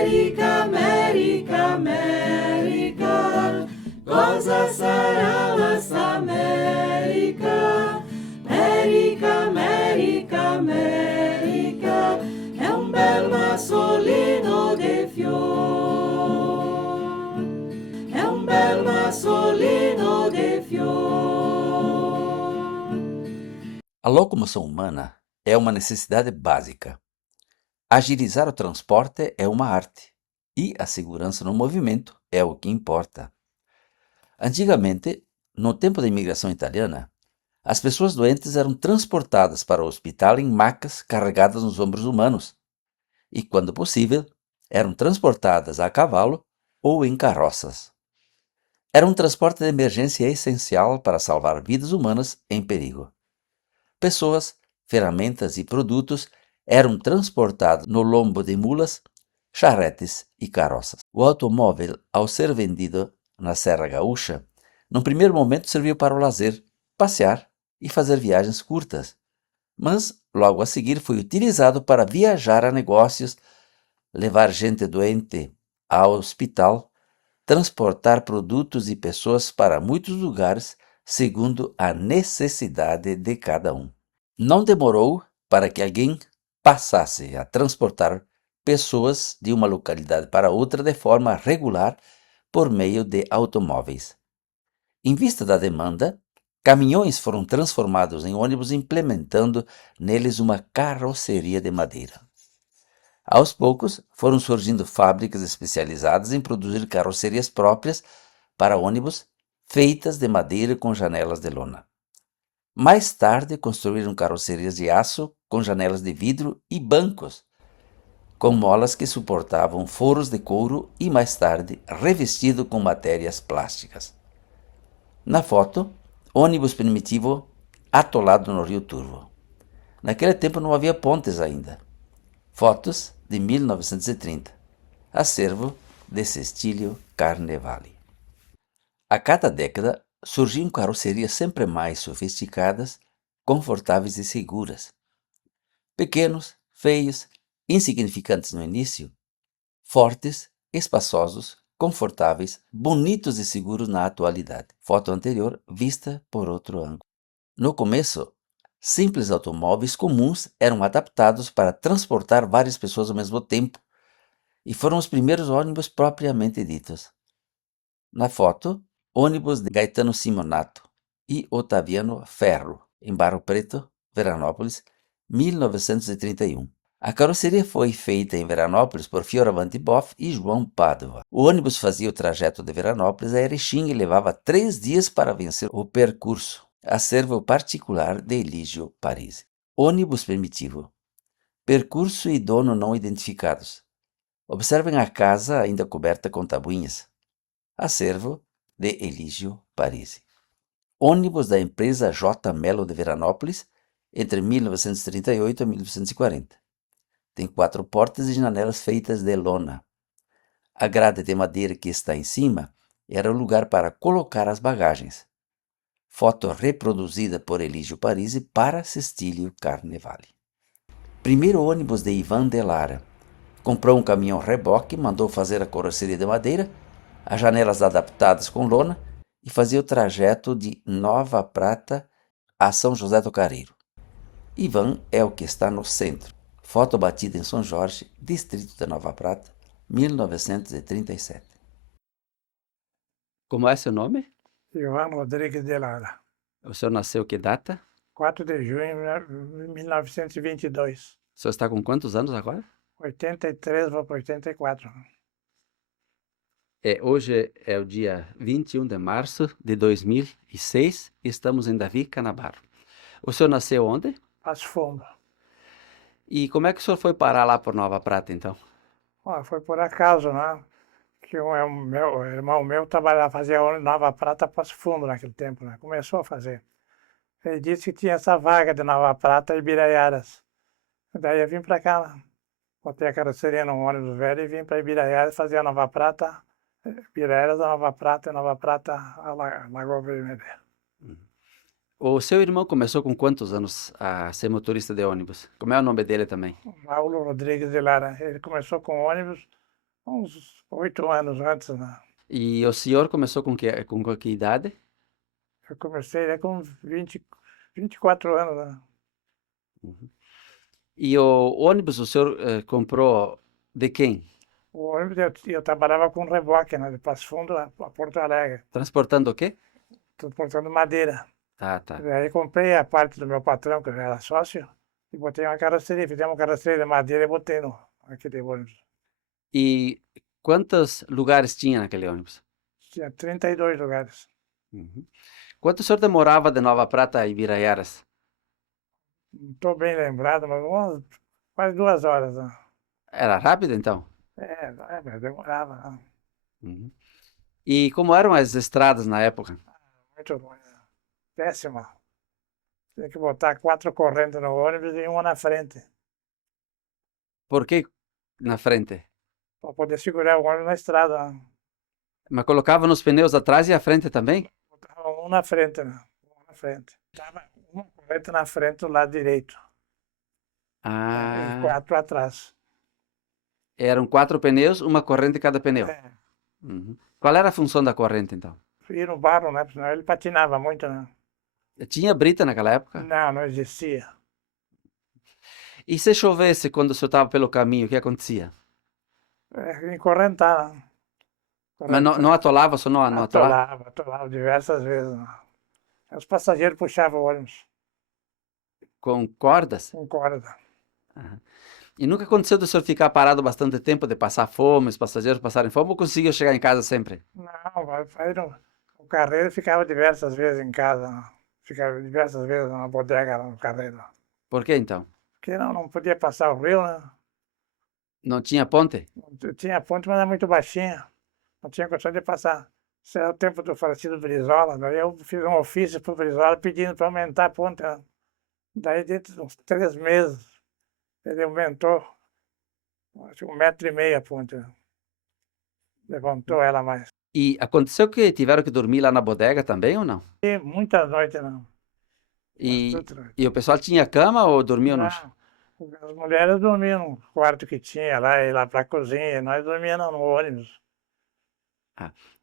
América, América, América, cosas serão essa América. América, América, América, é bel massolino de fior. É bel massolino de fior. A locomoção humana é uma necessidade básica. Agilizar o transporte é uma arte, e a segurança no movimento é o que importa. Antigamente, no tempo da imigração italiana, as pessoas doentes eram transportadas para o hospital em macas carregadas nos ombros humanos, e, quando possível, eram transportadas a cavalo ou em carroças. Era um transporte de emergência essencial para salvar vidas humanas em perigo. Pessoas, ferramentas e produtos eram transportados no lombo de mulas, charretes e carroças. O automóvel, ao ser vendido na Serra Gaúcha, no primeiro momento serviu para o lazer, passear e fazer viagens curtas, mas logo a seguir foi utilizado para viajar a negócios, levar gente doente ao hospital, transportar produtos e pessoas para muitos lugares segundo a necessidade de cada um. Não demorou para que alguém passasse a transportar pessoas de uma localidade para outra de forma regular por meio de automóveis. Em vista da demanda, caminhões foram transformados em ônibus, implementando neles uma carroceria de madeira. Aos poucos, foram surgindo fábricas especializadas em produzir carrocerias próprias para ônibus feitas de madeira com janelas de lona. Mais tarde, construíram carrocerias de aço com janelas de vidro e bancos, com molas que suportavam forros de couro e, mais tarde, revestido com matérias plásticas. Na foto, ônibus primitivo atolado no Rio Turvo. Naquele tempo não havia pontes ainda. Fotos de 1930. Acervo de Cestílio Carnevali. A cada década, surgiam carrocerias sempre mais sofisticadas, confortáveis e seguras. Pequenos, feios, insignificantes no início, fortes, espaçosos, confortáveis, bonitos e seguros na atualidade. Foto anterior vista por outro ângulo. No começo, simples automóveis comuns eram adaptados para transportar várias pessoas ao mesmo tempo e foram os primeiros ônibus propriamente ditos. Na foto, ônibus de Gaetano Simonato e Ottaviano Ferro, em Barro Preto, Veranópolis, 1931. A carroceria foi feita em Veranópolis por Fioravanti Boff e João Padova. O ônibus fazia o trajeto de Veranópolis a Erechim e levava 3 dias para vencer o percurso. Acervo particular de Eligio Parisi. Ônibus primitivo. Percurso e dono não identificados. Observem a casa ainda coberta com tabuinhas. Acervo de Eligio Parisi. Ônibus da empresa J. Melo de Veranópolis, entre 1938 e 1940. Tem 4 portas e janelas feitas de lona. A grade de madeira que está em cima era o lugar para colocar as bagagens. Foto reproduzida por Eligio Parisi para Cestílio Carnevali. Primeiro ônibus de Ivan de Lara. Comprou um caminhão reboque, mandou fazer a carroceria de madeira, as janelas adaptadas com lona e fazia o trajeto de Nova Prata a São José do Careiro. Ivan é o que está no centro. Foto batida em São Jorge, distrito de Nova Prata, 1937. Como é seu nome? Ivan Rodrigues de Lara. O senhor nasceu que data? 4 de junho de 1922. O senhor está com quantos anos agora? 83, vou para 84. Hoje é o dia 21 de março de 2006 e estamos em Davi, Canabarro. O senhor nasceu onde? Passo Fundo. E como é que o senhor foi parar lá por Nova Prata, então? Foi por acaso, né? Que o irmão meu trabalhava, fazia Nova Prata, Passo Fundo naquele tempo, né? Começou a fazer. Ele disse que tinha essa vaga de Nova Prata e Biraiaras. Daí eu vim para cá, né? Botei a carroceria num ônibus velho e vim para Ibiraiaras fazer a Nova Prata, Ibiraiaras, a Nova Prata e Nova Prata, a Lagoa Vermelha. O seu irmão começou com quantos anos a ser motorista de ônibus? Como é o nome dele também? Paulo Rodrigues de Lara. Ele começou com ônibus uns 8 anos antes, né? E o senhor começou com que idade? Eu comecei né, com 24 anos, né? E o ônibus o senhor comprou de quem? O ônibus eu trabalhava com reboque, né? De Passo Fundo a Porto Alegre, Transportando o quê? transportando madeira. Tá. Aí comprei a parte do meu patrão, que eu era sócio, e botei uma carroceria, fizemos uma carroceria de madeira e botei no aquele ônibus. E quantos lugares tinha naquele ônibus? Tinha 32 lugares. Quanto o senhor demorava de Nova Prata a Ibiraiaras? Não estou bem lembrado, mas quase 2 horas, né? Era rápido, então? Mas demorava, né? E como eram as estradas na época? Muito ruim, né? Péssima. Tinha que botar 4 correntes no ônibus e uma na frente, Por que na frente? para poder segurar o ônibus na estrada, né? Mas colocava nos pneus atrás e à frente também? Botava um na frente, né? Um na frente. Tava uma corrente na frente do lado direito e Ah, 4 atrás. eram 4 pneus, uma corrente em cada pneu. É, Qual era a função da corrente, então? ir no barro, né? Senão ele patinava muito, né? Tinha brita naquela época? Não existia. E se chovesse quando o senhor estava pelo caminho, o que acontecia? Encorrentar, né? Mas não atolava, só não atolava? Atolava diversas vezes, né? Os passageiros puxavam o ônibus Com cordas? com corda. E nunca aconteceu do senhor ficar parado bastante tempo, de passar fome, os passageiros passarem fome, ou conseguiu chegar em casa sempre? Não, o carreiro ficava diversas vezes em casa, né? Ficava diversas vezes na bodega lá no carreiro. Por que então? Porque não podia passar o rio, né? Não tinha ponte? Tinha ponte, mas era muito baixinha. Não tinha condição de passar. Isso era o tempo do falecido Brizola. Daí eu fiz um ofício para o Brizola pedindo para aumentar a ponte, né? Daí, dentro de uns 3 meses, ele aumentou, acho que 1,5 m a ponte, né? Levantou ela mais. E aconteceu que tiveram que dormir lá na bodega também ou não? E muitas noites, não. E, Bastante noite. e o pessoal tinha cama ou dormiam no chão? Não, as mulheres dormiam no quarto que tinha lá, e lá para a cozinha, e nós dormíamos no ônibus.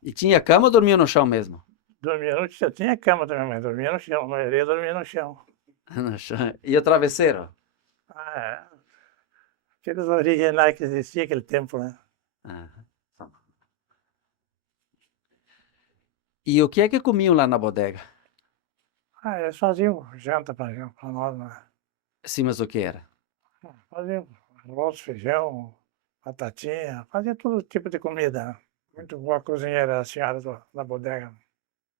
E tinha cama ou dormiam no chão mesmo? Dormia no chão, tinha cama também, mas dormia no chão, a maioria dormia no chão. No chão. E o travesseiro? Aqueles originais que existiam naquele tempo, né? E o que é que comiam lá na bodega? Eles faziam janta para nós, né? Sim, mas o que era? Faziam arroz, feijão, batatinha, fazia todo tipo de comida, né? Muito boa cozinheira a senhora da bodega.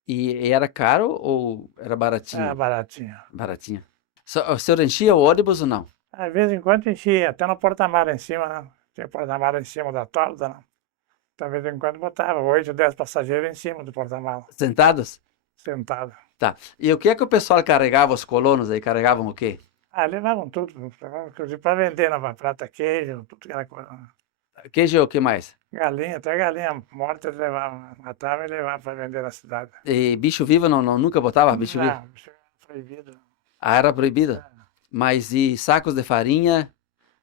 E era caro ou era baratinho? Baratinha. Baratinho. O senhor enchia o ônibus ou não? De vez em quando enchia, até no porta-malas em cima, né? Tinha porta-malas em cima da tolda, né? Então, de vez em quando botava 8, 10 passageiros em cima do porta-malas, Sentados? sentado. Tá. E o que é que o pessoal carregava, os colonos aí, carregavam o quê? Levavam tudo, levavam, inclusive para vender Nova Prata, queijo, tudo aquela coisa, né? Queijo, o que mais? Galinha, até galinha morta eles levavam, matavam e levavam para vender na cidade. E bicho vivo nunca botava bicho vivo? Não, bicho era proibido. Era proibido? Mas e sacos de farinha,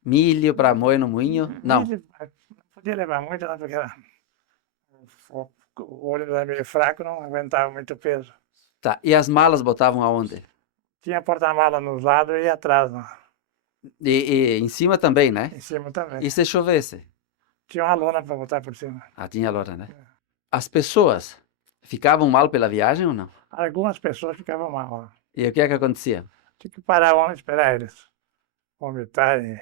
milho para moer no moinho? Não. Não podia levar muito, não, porque o olho era meio fraco, não aguentava muito peso. Tá. E as malas botavam aonde? Tinha porta-mala nos lados e atrás, né? E em cima também, né? Em cima também. E se chovesse? Tinha uma lona para botar por cima. Tinha lona, né? As pessoas ficavam mal pela viagem ou não? Algumas pessoas ficavam mal, né? E o que é que acontecia? Tinha que parar o ônibus e esperar eles vomitarem,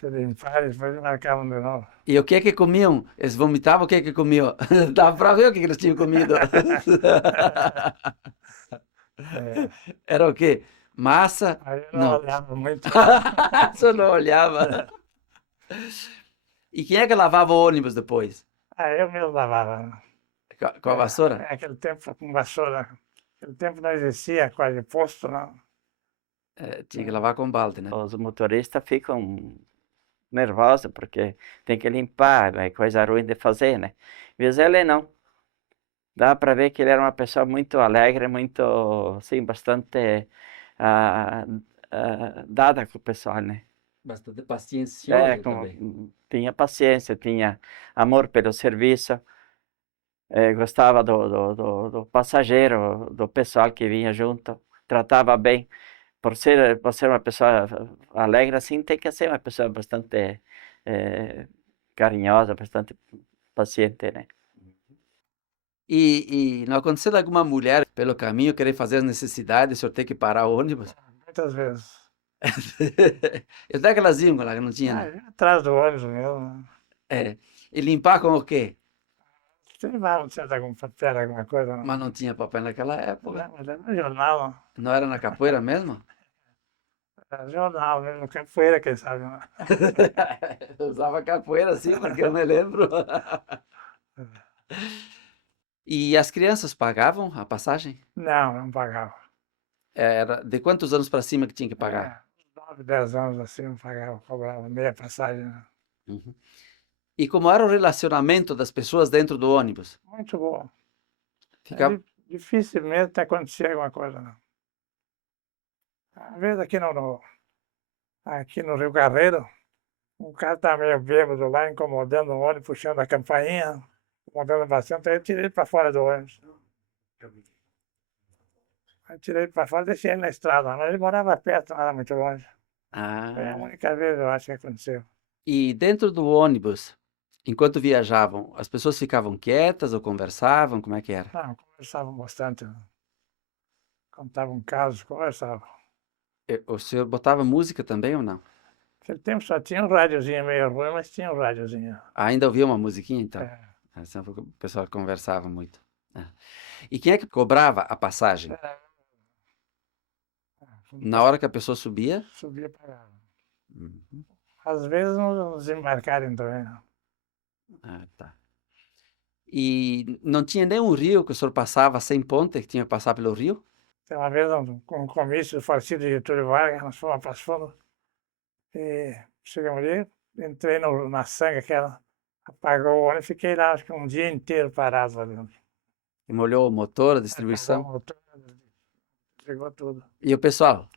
se limparem, depois marcavam de novo. E o que é que comiam? Eles vomitavam, o que é que comiam? Dava para ver o que eles tinham comido. Era o quê? Massa? Aí eu não Não. olhava muito. Só não olhava. E quem é que lavava o ônibus depois? Eu mesmo lavava, né? Com a vassoura? Aquele tempo com vassoura. Aquele tempo não existia quase posto, não. Tinha que lavar com balde, né? Os motoristas ficam nervosos porque tem que limpar, é coisa ruim de fazer, né? Mas ele não. Dá para ver que ele era uma pessoa muito alegre, muito, assim, bastante dada com o pessoal, né? Bastante paciencioso também. tinha paciência, tinha amor pelo serviço, gostava do passageiro, do pessoal que vinha junto, tratava bem. Por ser uma pessoa alegre assim, tem que ser uma pessoa bastante carinhosa, bastante paciente, né? E não aconteceu alguma mulher pelo caminho querer fazer as necessidades, o senhor ter que parar o ônibus? Muitas vezes. Onde é que elas iam lá, que não tinha Ah, nada? atrás do ônibus mesmo, né? É. E limpar com o quê? Levavam certo algum papel, alguma coisa, não. Mas não tinha papel naquela época. Não, mas era no jornal, Não era na capoeira mesmo? era jornal mesmo, capoeira, quem sabe, né? Eu usava capoeira sim, porque eu me lembro. E as crianças pagavam a passagem? Não, não pagava. Era de quantos anos para cima que tinha que pagar? 9, 10 anos assim, não pagava, cobrava meia passagem, né? Uhum. E como era o relacionamento das pessoas dentro do ônibus? Muito bom. Ficava... Dificilmente acontecia alguma coisa, não. Às vezes aqui no Rio Carreiro, um cara estava meio bêbado lá, incomodando o ônibus, puxando a campainha, incomodando bastante, aí eu tirei ele para fora do ônibus. Aí tirei ele para fora e deixei ele na estrada, mas ele morava perto, não era muito longe. Foi a Ah. única vez, eu acho, que aconteceu. E dentro do ônibus, enquanto viajavam, as pessoas ficavam quietas ou conversavam? Como é que era? Não, conversavam bastante, né? Contavam casos, conversavam. O senhor botava música também ou não? Naquele tempo só tinha um rádiozinho meio ruim, mas tinha um rádiozinho. Ainda ouvia uma musiquinha então? É, Assim, o pessoal conversava muito. E quem é que cobrava a passagem? Na hora que a pessoa subia? subia para... Uhum. Às vezes nos embarcarem também, né? Ah, tá. E não tinha nenhum rio que o senhor passava sem ponte, que tinha que passar pelo rio? Tem uma vez um comício do falecido Getúlio Vargas, nós fomos a Passo Fundo, e chegamos ali, entrei na sanga, aquela, apagou o ônibus, fiquei lá, acho que um dia inteiro parado lá dentro. E molhou o motor, a Apagou o distribuição? motor, desligou tudo. E o pessoal?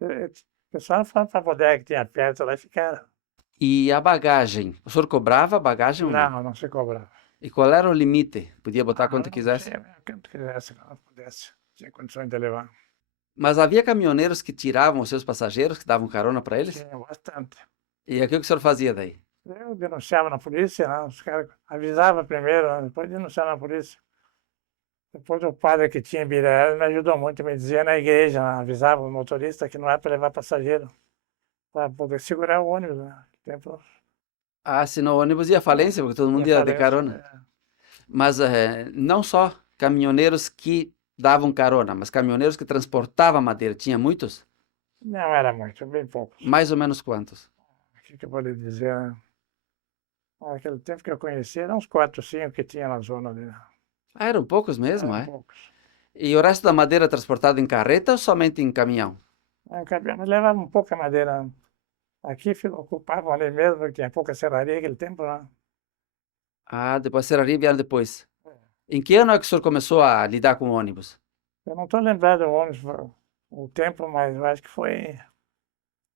O pessoal foi para a bodega que tinha perto lá e ficaram. E a bagagem? O senhor cobrava a bagagem ou não? Não, não se cobrava. E qual era o limite? Podia botar quanto Não quisesse? tinha, quanto quisesse, não pudesse. Tinha condições de levar. Mas havia caminhoneiros que tiravam os seus passageiros, que davam carona para eles? Tinha bastante. E o que o senhor fazia daí? Eu denunciava na polícia, né? Os caras avisavam primeiro, né? Depois denunciava na polícia. Depois o padre que tinha em Ibiraí me ajudou muito, me dizia na igreja, né? Avisava o motorista que não é para levar passageiro, para poder segurar o ônibus, né? Tempo, Ah, senão o ônibus ia à falência, porque todo mundo ia de falência, carona. Mas não só caminhoneiros que davam carona, mas caminhoneiros que transportavam madeira. Tinha muitos? Não era muito, bem poucos. Mais ou menos quantos? O que eu vou lhe dizer, né? Naquele tempo que eu conheci, eram uns 4, 5 que tinha na zona ali, né? Ah, eram poucos mesmo, Eram é? poucos. E o resto da madeira transportada em carreta ou somente em caminhão? Aí o caminhão levava um pouco a madeira, né? Aqui ocupavam ali mesmo, porque tinha pouca serraria naquele tempo, né? Ah, depois a serraria vieram depois. Em que ano é que o senhor começou a lidar com ônibus? Eu não estou lembrado do ônibus, o tempo, mas eu acho que foi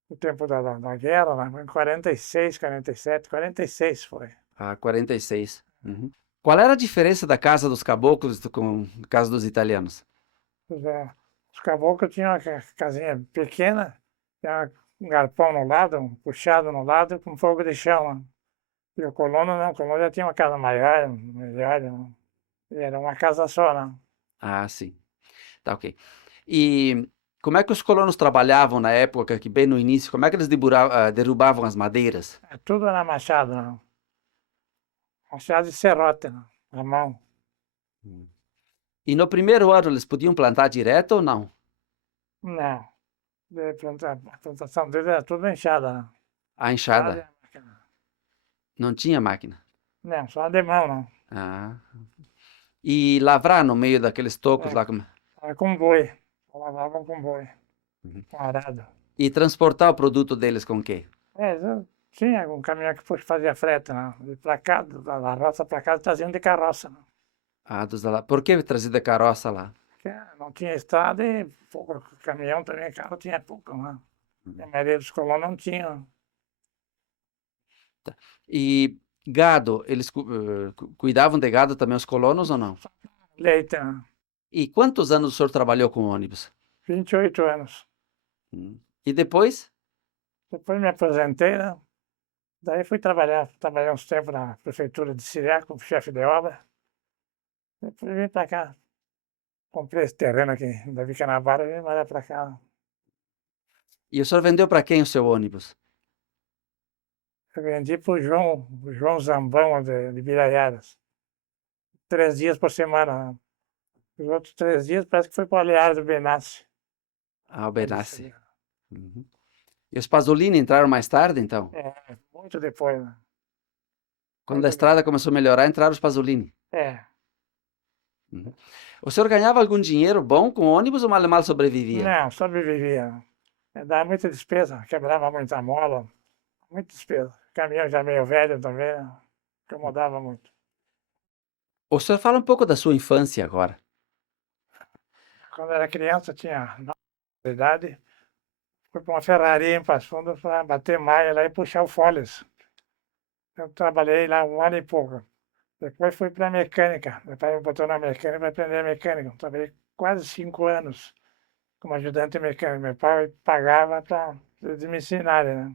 o tempo da guerra, né? Foi em 46, 47, 46 foi. Ah, 46. Uhum. Qual era a diferença da casa dos caboclos com a casa dos italianos? Pois é, os caboclos tinham uma casinha pequena, tinha um galpão no lado, um puxado no lado, com fogo de chão, né? E o colono não, o colono já tinha uma casa maior, melhor, né? E era uma casa só, né? Ah, sim. Tá, ok. E como é que os colonos trabalhavam na época, que bem no início, como é que eles derrubavam as madeiras? Tudo era machado, né? Machado de serrote, né? À mão. E no primeiro ano eles podiam plantar direto ou não? Não. A plantação dele era tudo enxada, né? A enxada? Não tinha máquina? Não, só de mão, não. Ah. E lavrar no meio daqueles tocos lá? Era com boi. Lavavam com boi. Uhum. Com arado. E transportar o produto deles com o quê? Tinha um caminhão que fazia frete, né? De pra cá, da roça para cá, traziam de carroça, né? Ah, por que trazer de carroça lá? Porque não tinha estrada e pouco caminhão também, carro tinha pouco, né? A maioria dos colonos não tinha. E gado, eles cuidavam de gado também os colonos ou não? Leite, né? E quantos anos o senhor trabalhou com ônibus? 28 anos. E depois? Depois me aposentei, né? Daí fui trabalhar uns tempos na prefeitura de Siriá como chefe de obra. Depois vim para cá. Comprei esse terreno aqui em Davi Canavaro e vim morar para cá. E o senhor vendeu para quem o seu ônibus? Eu vendi para o João Zambão de Biraiaras. 3 dias por semana, né? Os outros 3 dias parece que foi para o Oleário do Benassi. Ah, o Benassi. Uhum. E os Pasolini entraram mais tarde, então? É, muito depois, né? Quando a estrada começou a melhorar, entraram os Pasolini. É, O senhor ganhava algum dinheiro bom com ônibus ou mal e mal sobrevivia? não, sobrevivia. Dava muita despesa, quebrava muita mola, muita despesa. Caminhão já meio velho também, né? Incomodava muito. O senhor fala um pouco da sua infância agora. Quando era criança, tinha 9 anos de idade, fui para uma ferraria em Passo Fundo para bater malha lá e puxar o Foles. Eu trabalhei lá 1 ano e pouco. Depois fui para a mecânica. Meu pai me botou na mecânica para aprender mecânica. Trabalhei quase 5 anos como ajudante mecânico. Meu pai pagava para eles me ensinarem, né?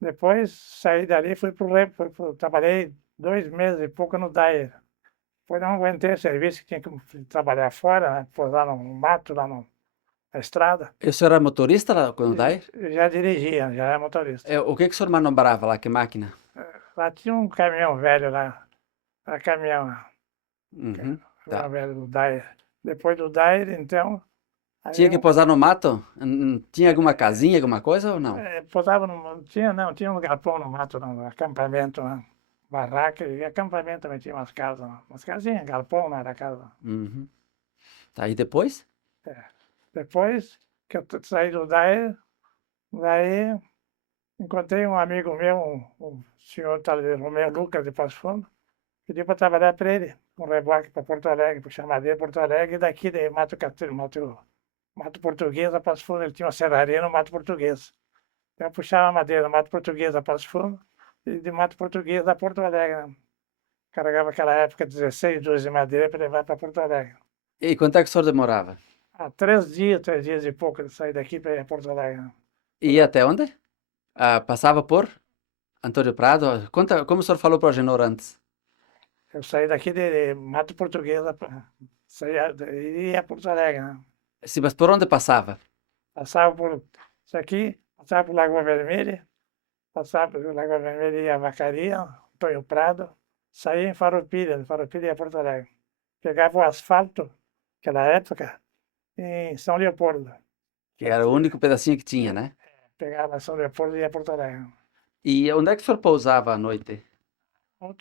Depois saí dali e trabalhei 2 meses e pouco no Dyer. Depois não aguentei o serviço, que tinha que trabalhar fora, né? Pousar no mato, lá na estrada. E o senhor era motorista lá quando daí? Eu já dirigia, já era motorista. O que o senhor manobrava lá? Que máquina? Lá tinha um caminhão velho lá. Era caminhão, Uhum, lá tá. velho do Dyer. Depois do Dyer, então... aí Tinha que eu, pousar no mato? Tinha alguma casinha, alguma coisa ou não? pousava tinha um galpão no mato, no acampamento, né? Barraca e acampamento também tinha umas casas, umas casinhas, galpão, não era casa. Uhum. Tá, e depois? Depois que eu saí do Dyer, daí encontrei um amigo meu, um senhor Romeu Lucas de Passo Fundo, pedi para trabalhar para ele, com reboque para Porto Alegre, puxar madeira Porto Alegre, e daqui de Mato Português a Passo Fundo, ele tinha uma serraria no Mato Português. Então eu puxava madeira do Mato Português a Passo Fundo e de Mato Português a Porto Alegre, né? Carregava aquela época 16 duas de madeira para levar para Porto Alegre. E quanto é que o senhor demorava? 3 dias e pouco de sair daqui para ir a Porto Alegre, né? E ia até onde? Passava por Antônio Prado? Como o senhor falou para o Agenor antes? Eu saí daqui de Mato Português, ia a Porto Alegre, né? Sim, mas por onde passava? Passava por isso aqui, passava por Lagoa Vermelha, passava por Lagoa Vermelha ia a Vacaria, Antônio Prado, saía em Farroupilha, de Farroupilha ia a Porto Alegre. Pegava o asfalto, naquela época, em São Leopoldo. Que era o único pedacinho que tinha, né? Pegava São Leopoldo e ia a Porto Alegre. E onde é que o senhor pousava à noite?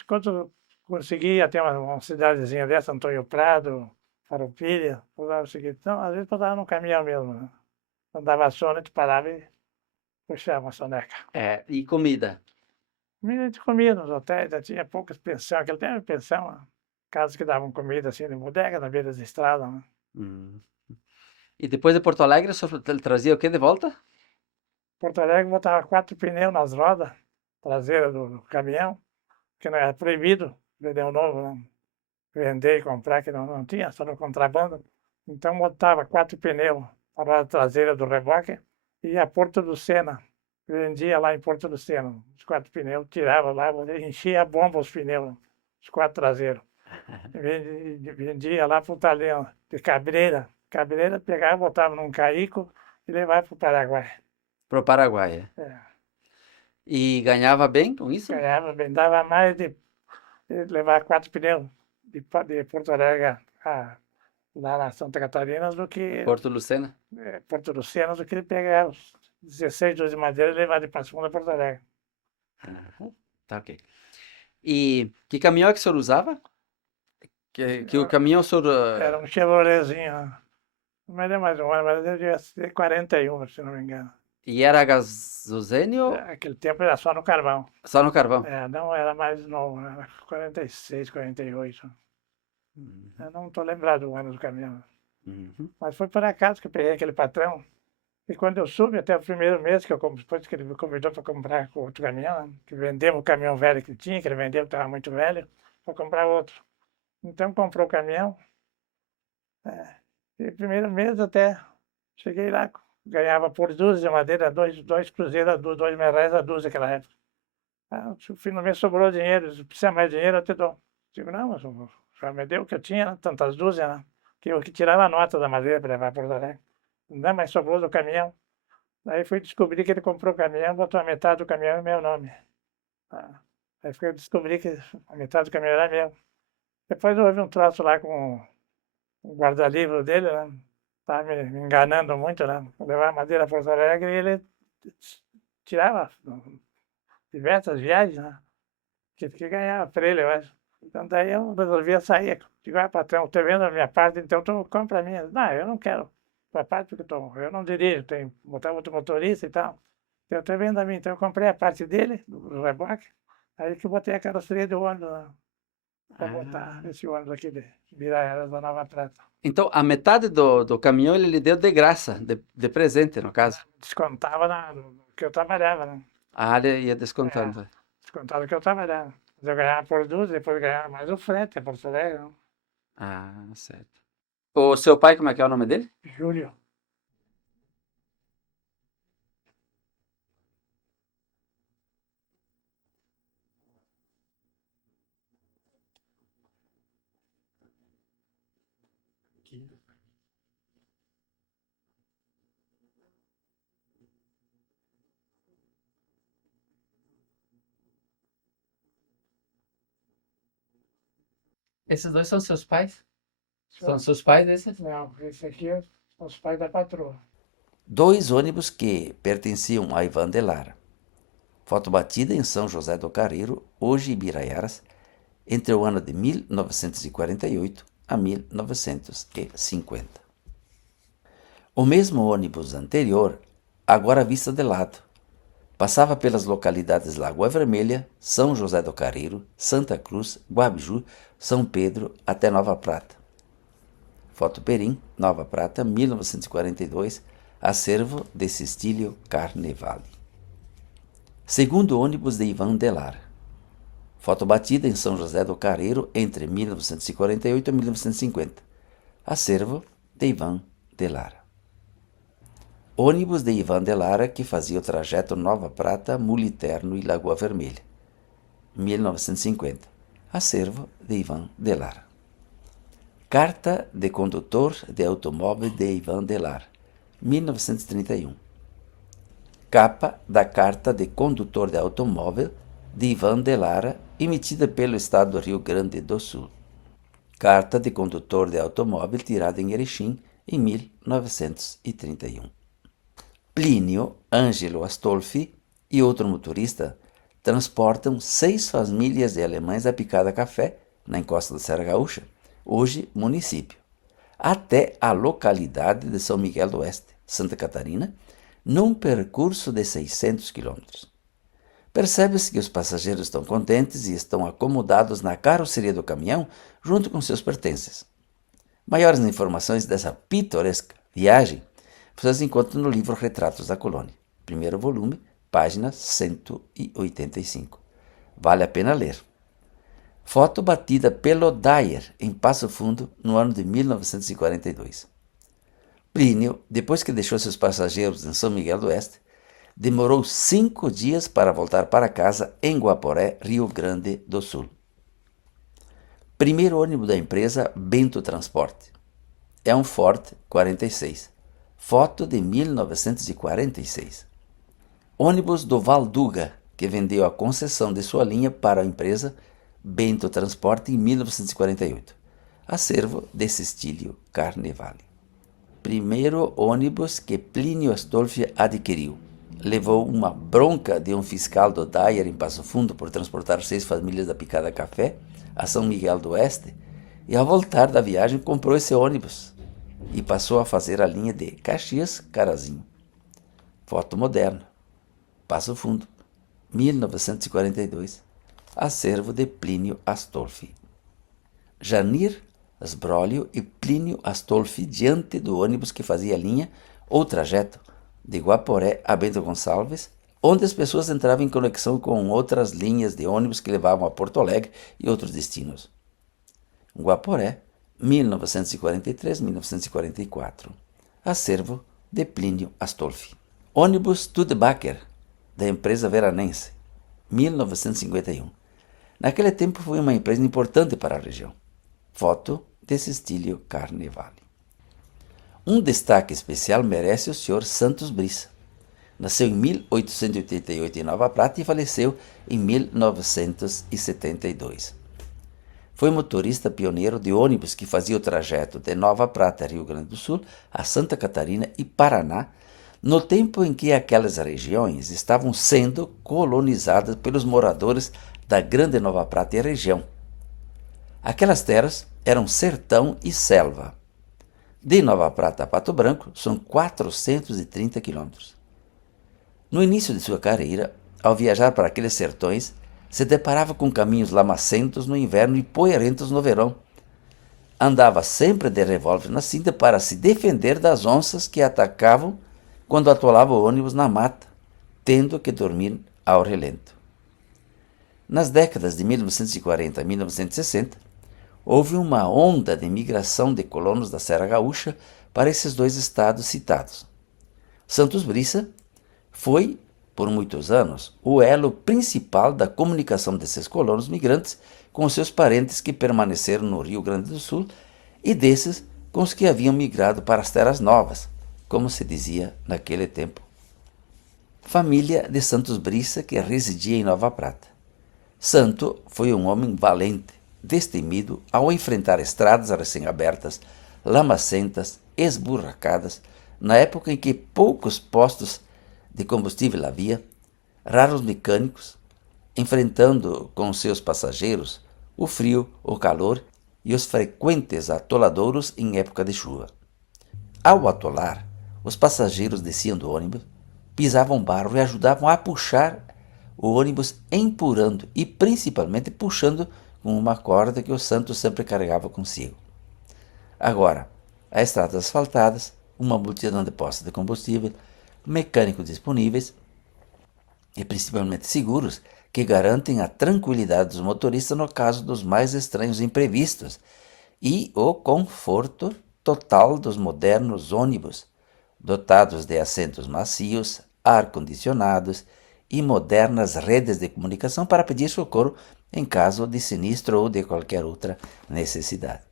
Quando conseguia ter uma cidadezinha dessa, Antônio Prado, Farroupilha, pousava o seguinte, então, às vezes pousava num caminhão mesmo, né? Quando dava sono, a gente parava e puxava uma soneca. E comida? Comida a gente comia nos hotéis, já tinha poucas pensões, aquele tempo pensão, né? Casas que davam comida assim, de bodega, na beira da estrada, né? Hum. E depois de Porto Alegre, o senhor trazia o quê de volta? Porto Alegre botava 4 pneus nas rodas traseiras do caminhão, que não era proibido vender um novo, né? Vender e comprar, que não tinha, só no contrabando. Então botava 4 pneus na roda traseira do reboque e ia a Porto do Sena. Vendia lá em Porto do Sena, os 4 pneus, tirava lá, enchia a bomba os pneus, os 4 traseiros. Vendia lá para o talhão de Cabreira. Cabreira pegava, botava num caico e levava para o Paraguai. Para o Paraguai. É. E ganhava bem com isso? Ganhava bem, dava mais de levar 4 pneus de Porto Alegre lá na Santa Catarina do que Porto Lucena? Porto Lucena, do que ele pegar os 16 duas de madeira e levar de Passo Fundo a Porto Alegre. Tá, ok. E que caminhão é que o senhor usava? Que o caminhão o senhor... Era um Chevroletzinho, não é mais um ano, mas ele devia ser 41, se não me engano. E era gasosênio? Aquele tempo era só no carvão. Só no carvão? Não era mais novo, era 46, 48. Uhum. Eu não estou lembrado do ano do caminhão. Uhum. Mas foi por acaso que eu peguei aquele patrão. E quando eu soube, até o primeiro mês, depois que ele me convidou para comprar outro caminhão, né, que vendemos o caminhão velho que tinha, que ele vendeu, que estava muito velho, para comprar outro. Então comprou o caminhão. E primeiro mês até cheguei lá, ganhava por dúzia de madeira, dois cruzeiros, R$2 a dúzia naquela época. No fim do mês sobrou dinheiro, se precisar mais dinheiro eu te dou. Digo, não, mas já me deu o que eu tinha, né, tantas dúzias, né? Que eu que tirava a nota da madeira para levar para Porto Alegre. Não, mas sobrou do caminhão. Daí fui descobrir que ele comprou o caminhão, botou a metade do caminhão em meu nome. Aí fui descobrir que a metade do caminhão era meu. Depois houve um troço lá com o guarda-livro dele, né? Estava me enganando muito, né? Levar madeira a Porto Alegre e ele tirava diversas viagens, né? Que ganhava para ele, eu acho. Então daí eu resolvi sair. Digo, patrão, estou vendo a minha parte, então tu compra a minha. Não, eu não quero a parte porque eu não dirijo, tenho que botar outro motorista e tal. Eu estou vendo a minha, então eu comprei a parte dele, do reboque, aí que eu botei a carroceria do ônibus para botar esse ônibus aqui de Ibiraíara da Nova Prata. Então, a metade do caminhão ele lhe deu de graça, de presente, no caso. Descontava no que eu trabalhava, né? Ah, ele ia descontando. Descontava o que eu trabalhava. Eu ganhava por dúzia, depois ganhava mais o frete, a Porto Alegre, não? Ah, certo. O seu pai, como é que é o nome dele? Júlio. Esses dois são seus pais? São seus pais esses? Não, esse aqui são os pais da patroa. 2 ônibus que pertenciam a Ivan de Lara. Foto batida em São José do Careiro, hoje Ibiraiaras, entre o ano de 1948 a 1950. O mesmo ônibus anterior, agora vista de lado, passava pelas localidades Lagoa Vermelha, São José do Careiro, Santa Cruz, Guabiju, São Pedro até Nova Prata. Foto Perim, Nova Prata, 1942, acervo de Cecílio Carnevale. Segundo ônibus de Ivan de Lara. Foto batida em São José do Careiro entre 1948 e 1950. Acervo de Ivan de Lara. Ônibus de Ivan de Lara que fazia o trajeto Nova Prata, Muliterno e Lagoa Vermelha. 1950. Acervo de Ivan de Lara. Carta de condutor de automóvel de Ivan de Lara. 1931. Capa da Carta de Condutor de Automóvel de Ivan de Lara, emitida pelo Estado do Rio Grande do Sul. Carta de Condutor de Automóvel tirada em Erechim em 1931. Plínio Ângelo Astolfi e outro motorista transportam 6 famílias de alemães da Picada Café, na encosta da Serra Gaúcha, hoje município, até a localidade de São Miguel do Oeste, Santa Catarina, num percurso de 600 quilômetros. Percebe-se que os passageiros estão contentes e estão acomodados na carroceria do caminhão junto com seus pertences. Maiores informações dessa pitoresca viagem vocês encontram no livro Retratos da Colônia, primeiro volume, página 185. Vale a pena ler. Foto batida pelo Dyer em Passo Fundo no ano de 1942. Plínio, depois que deixou seus passageiros em São Miguel do Oeste, demorou 5 dias para voltar para casa em Guaporé, Rio Grande do Sul. Primeiro ônibus da empresa Bento Transporte. É um Ford 46. Foto de 1946. Ônibus do Valduga, que vendeu a concessão de sua linha para a empresa Bento Transporte em 1948. Acervo de Cecílio Carnevale. Primeiro ônibus que Plínio Astolfi adquiriu. Levou uma bronca de um fiscal do Dyer em Passo Fundo por transportar 6 famílias da Picada Café a São Miguel do Oeste e ao voltar da viagem comprou esse ônibus e passou a fazer a linha de Caxias-Carazinho. Foto moderna. Passo Fundo, 1942. Acervo de Plínio Astolfi. Janir Sbrolio e Plínio Astolfi diante do ônibus que fazia a linha ou trajeto de Guaporé a Bento Gonçalves, onde as pessoas entravam em conexão com outras linhas de ônibus que levavam a Porto Alegre e outros destinos. Guaporé, 1943-1944. Acervo de Plínio Astolfi. Ônibus Studebaker, da empresa veranense, 1951. Naquele tempo foi uma empresa importante para a região. Foto de Cecílio Carnevale. Um destaque especial merece o Sr. Santos Brissa. Nasceu em 1888 em Nova Prata e faleceu em 1972. Foi motorista pioneiro de ônibus que fazia o trajeto de Nova Prata, Rio Grande do Sul, a Santa Catarina e Paraná, no tempo em que aquelas regiões estavam sendo colonizadas pelos moradores da Grande Nova Prata e a região. Aquelas terras eram sertão e selva. De Nova Prata a Pato Branco são 430 quilômetros. No início de sua carreira, ao viajar para aqueles sertões, se deparava com caminhos lamacentos no inverno e poeirentos no verão. Andava sempre de revólver na cinta para se defender das onças que atacavam quando atolava o ônibus na mata, tendo que dormir ao relento. Nas décadas de 1940 a 1960, houve uma onda de migração de colonos da Serra Gaúcha para esses dois estados citados. Santos Brissa foi, por muitos anos, o elo principal da comunicação desses colonos migrantes com seus parentes que permaneceram no Rio Grande do Sul e desses com os que haviam migrado para as terras novas, como se dizia naquele tempo. Família de Santos Brissa, que residia em Nova Prata. Santo foi um homem valente, destemido ao enfrentar estradas recém-abertas, lamacentas, esburracadas, na época em que poucos postos de combustível havia, raros mecânicos, enfrentando com seus passageiros o frio, o calor e os frequentes atoladouros em época de chuva. Ao atolar, os passageiros desciam do ônibus, pisavam barro e ajudavam a puxar o ônibus, empurrando e principalmente puxando com uma corda que o Santo sempre carregava consigo. Agora, há estradas asfaltadas, uma multidão de postos de combustível, mecânicos disponíveis e principalmente seguros que garantem a tranquilidade dos motoristas no caso dos mais estranhos imprevistos e o conforto total dos modernos ônibus, dotados de assentos macios, ar-condicionados e modernas redes de comunicação para pedir socorro em caso de sinistro ou de qualquer outra necessidade.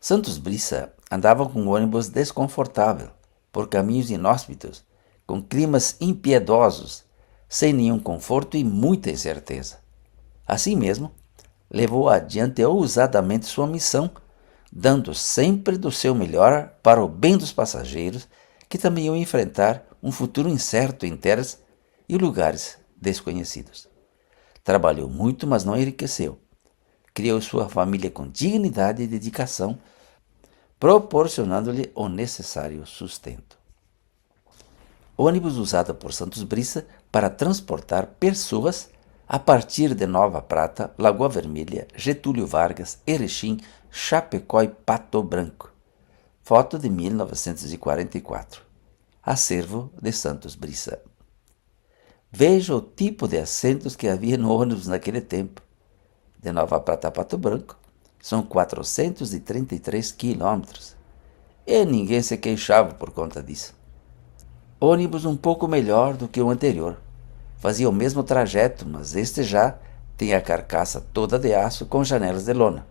Santos Brissa andava com um ônibus desconfortável, por caminhos inóspitos, com climas impiedosos, sem nenhum conforto e muita incerteza. Assim mesmo, levou adiante ousadamente sua missão, dando sempre do seu melhor para o bem dos passageiros, que também iam enfrentar um futuro incerto em terras e lugares desconhecidos. Trabalhou muito, mas não enriqueceu. Criou sua família com dignidade e dedicação, proporcionando-lhe o necessário sustento. Ônibus usado por Santos Brissa para transportar pessoas a partir de Nova Prata, Lagoa Vermelha, Getúlio Vargas, Erechim, Chapecó e Pato Branco. Foto de 1944. Acervo de Santos Brissa. Veja o tipo de assentos que havia no ônibus naquele tempo. De Nova Prata a Pato Branco, são 433 quilômetros. E ninguém se queixava por conta disso. Ônibus um pouco melhor do que o anterior. Fazia o mesmo trajeto, mas este já tem a carcaça toda de aço com janelas de lona.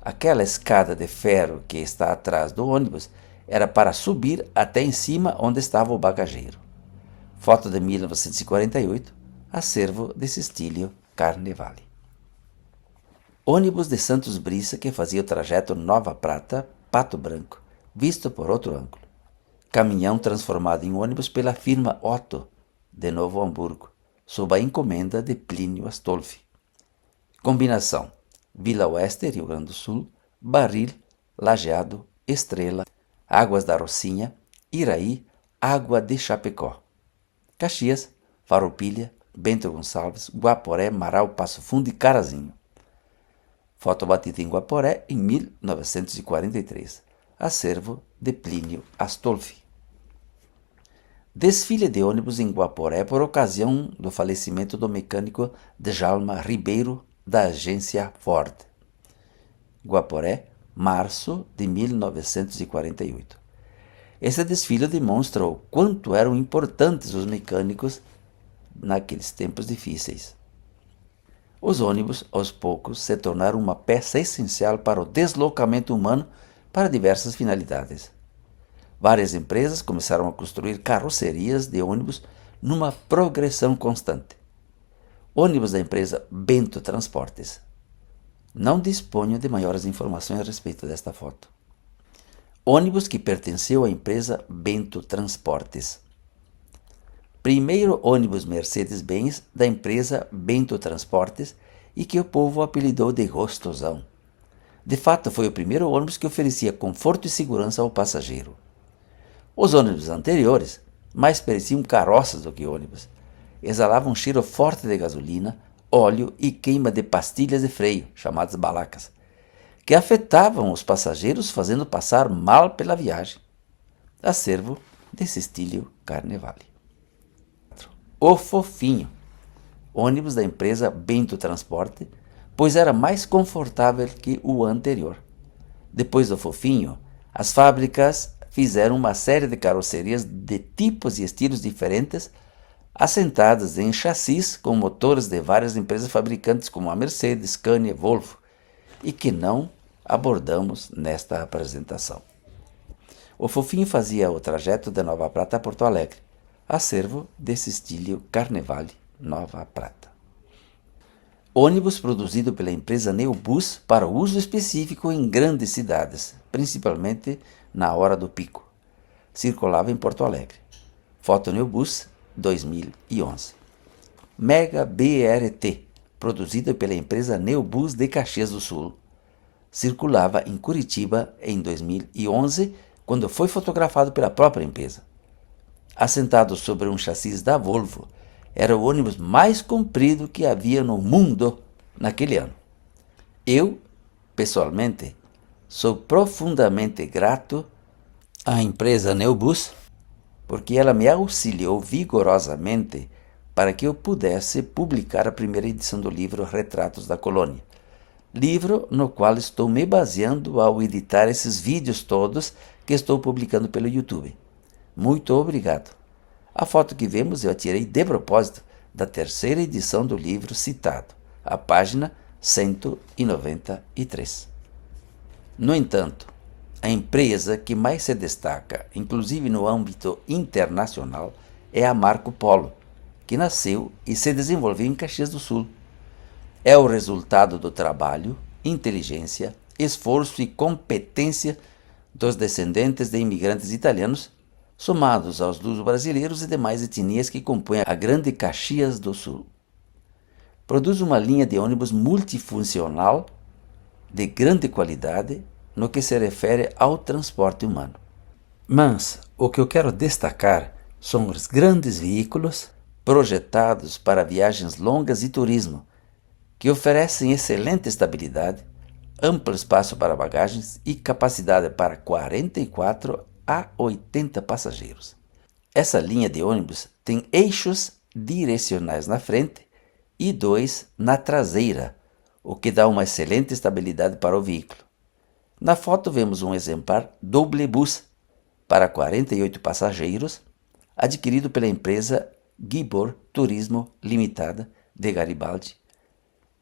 Aquela escada de ferro que está atrás do ônibus era para subir até em cima onde estava o bagageiro. Foto de 1948, acervo de Cecílio Carnevale. Ônibus de Santos Brissa que fazia o trajeto Nova Prata, Pato Branco, visto por outro ângulo. Caminhão transformado em ônibus pela firma Otto, de Novo Hamburgo, sob a encomenda de Plínio Astolfi. Combinação: Vila Oeste, Rio Grande do Sul, Barril, Lajeado, Estrela, Águas da Rocinha, Iraí, Água de Chapecó. Caxias, Farroupilha, Bento Gonçalves, Guaporé, Marau, Passo Fundo e Carazinho. Foto batida em Guaporé em 1943. Acervo de Plínio Astolfi. Desfile de ônibus em Guaporé por ocasião do falecimento do mecânico Djalma Ribeiro, da agência Ford. Guaporé, março de 1948. Esse desfile demonstra o quanto eram importantes os mecânicos naqueles tempos difíceis. Os ônibus, aos poucos, se tornaram uma peça essencial para o deslocamento humano para diversas finalidades. Várias empresas começaram a construir carrocerias de ônibus numa progressão constante. Ônibus da empresa Bento Transportes. Não disponho de maiores informações a respeito desta foto. Ônibus que pertenceu à empresa Bento Transportes. Primeiro ônibus Mercedes-Benz da empresa Bento Transportes e que o povo apelidou de Gostosão. De fato, foi o primeiro ônibus que oferecia conforto e segurança ao passageiro. Os ônibus anteriores mais pareciam carroças do que ônibus. Exalavam um cheiro forte de gasolina, óleo e queima de pastilhas de freio, chamadas balacas, que afetavam os passageiros, fazendo passar mal pela viagem. Acervo de Cecílio Carnevale. O Fofinho, ônibus da empresa Bento Transporte, pois era mais confortável que o anterior. Depois do Fofinho, as fábricas fizeram uma série de carrocerias de tipos e estilos diferentes, assentadas em chassis com motores de várias empresas fabricantes como a Mercedes, Scania, Volvo, e que não abordamos nesta apresentação. O Fofinho fazia o trajeto de Nova Prata a Porto Alegre, acervo de Cecílio Carnevale, Nova Prata. Ônibus produzido pela empresa Neobus para uso específico em grandes cidades, principalmente na hora do pico. Circulava em Porto Alegre. Foto Neobus, 2011. Mega BRT, produzida pela empresa Neobus de Caxias do Sul. Circulava em Curitiba em 2011, quando foi fotografado pela própria empresa. Assentado sobre um chassis da Volvo, era o ônibus mais comprido que havia no mundo naquele ano. Eu, pessoalmente, sou profundamente grato à empresa Neobus, porque ela me auxiliou vigorosamente para que eu pudesse publicar a primeira edição do livro Retratos da Colônia, livro no qual estou me baseando ao editar esses vídeos todos que estou publicando pelo YouTube. Muito obrigado. A foto que vemos eu tirei de propósito da terceira edição do livro citado, a página 193. No entanto, a empresa que mais se destaca, inclusive no âmbito internacional, é a Marco Polo, que nasceu e se desenvolveu em Caxias do Sul. É o resultado do trabalho, inteligência, esforço e competência dos descendentes de imigrantes italianos, somados aos dos brasileiros e demais etnias que compõem a grande Caxias do Sul. Produz uma linha de ônibus multifuncional de grande qualidade no que se refere ao transporte humano. Mas o que eu quero destacar são os grandes veículos projetados para viagens longas e turismo, que oferecem excelente estabilidade, amplo espaço para bagagens e capacidade para 44 a 80 passageiros. Essa linha de ônibus tem eixos direcionais na frente e 2 na traseira, o que dá uma excelente estabilidade para o veículo. Na foto vemos um exemplar Double-Bus para 48 passageiros, adquirido pela empresa Gibor Turismo Limitada de Garibaldi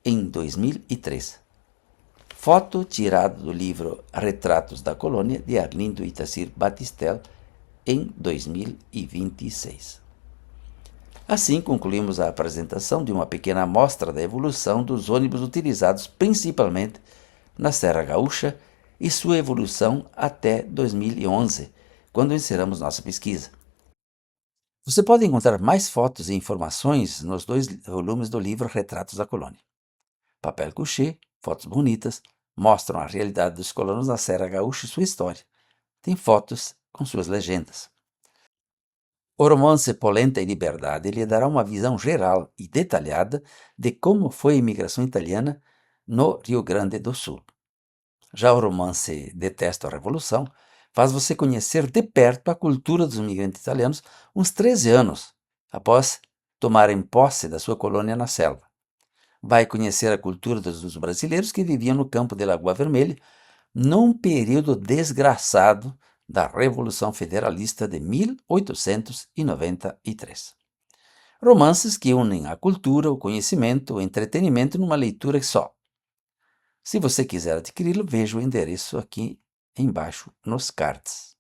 em 2003. Foto tirada do livro Retratos da Colônia, de Arlindo Itacir Batistel, em 2026. Assim concluímos a apresentação de uma pequena amostra da evolução dos ônibus utilizados principalmente na Serra Gaúcha e sua evolução até 2011, quando encerramos nossa pesquisa. Você pode encontrar mais fotos e informações nos 2 volumes do livro Retratos da Colônia. Papel couché, fotos bonitas, mostram a realidade dos colonos na Serra Gaúcha e sua história. Tem fotos com suas legendas. O romance Polenta e Liberdade lhe dará uma visão geral e detalhada de como foi a imigração italiana no Rio Grande do Sul. Já o romance Detesto a Revolução faz você conhecer de perto a cultura dos imigrantes italianos uns 13 anos após tomarem posse da sua colônia na selva. Vai conhecer a cultura dos brasileiros que viviam no campo de Lagoa Vermelha num período desgraçado da Revolução Federalista de 1893. Romances que unem a cultura, o conhecimento, o entretenimento numa leitura só. Se você quiser adquiri-lo, veja o endereço aqui embaixo nos cards.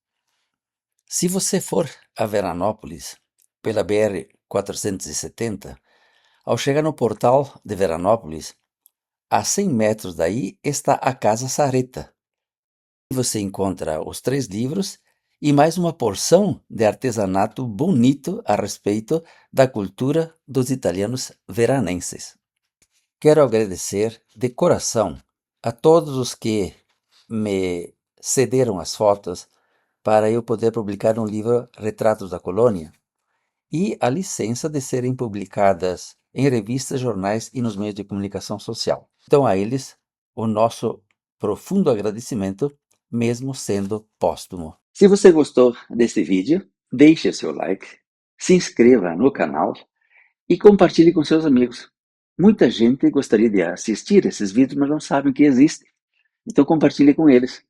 Se você for a Veranópolis pela BR-470, ao chegar no portal de Veranópolis, a 100 metros daí está a Casa Sareta. Você encontra os 3 livros e mais uma porção de artesanato bonito a respeito da cultura dos italianos veranenses. Quero agradecer de coração a todos os que me cederam as fotos para eu poder publicar um livro Retratos da Colônia e a licença de serem publicadas em revistas, jornais e nos meios de comunicação social. Então a eles o nosso profundo agradecimento, mesmo sendo póstumo. Se você gostou desse vídeo, deixe seu like, se inscreva no canal e compartilhe com seus amigos. Muita gente gostaria de assistir esses vídeos, mas não sabem que existem. Então compartilhe com eles.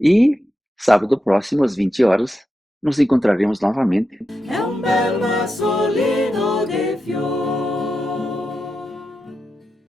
E sábado próximo, às 20 horas, nos encontraremos novamente. È un bel massolino de fiori.